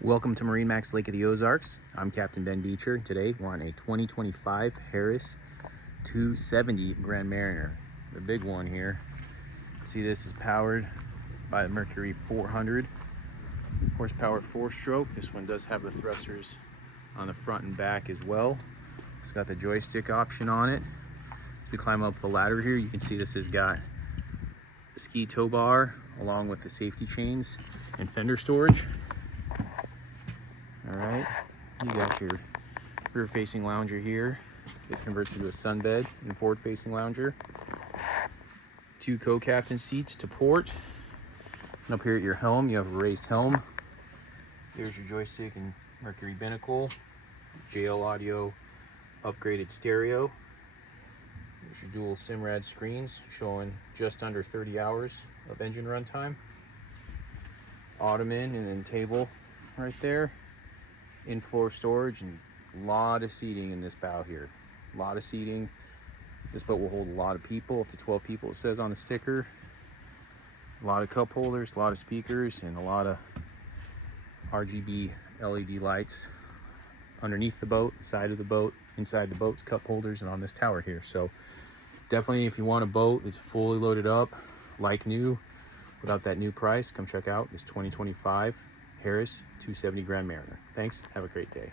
Welcome to MarineMax Lake of the Ozarks. I'm Captain Ben Beecher. Today we're on a 2025 Harris 270 Grand Mariner, the big one here. See, this is powered by the Mercury 400 horsepower 4-stroke. This one does have the thrusters on the front and back as well. It's got the joystick option on it. As we climb up the ladder here, you can see this has got the ski tow bar along with the safety chains and fender storage. All right, you got your rear-facing lounger here. It converts into a sunbed and forward-facing lounger. 2 co-captain seats to port. And up here at your helm, you have a raised helm. There's your joystick and Mercury binnacle. JL audio, upgraded stereo. There's your dual SIMRAD screens showing just under 30 hours of engine runtime. Ottoman and then table right there. In-floor storage and a lot of seating in this bow here. A lot of seating. This boat will hold a lot of people, up to 12 people, it says on the sticker. A lot of cup holders, a lot of speakers, and a lot of RGB LED lights underneath the boat, side of the boat, inside the boat's cup holders, and on this tower here. So definitely, if you want a boat that's fully loaded up, like new, without that new price, come check out this 2025 Harris 270 Grand Mariner. Thanks. Have a great day.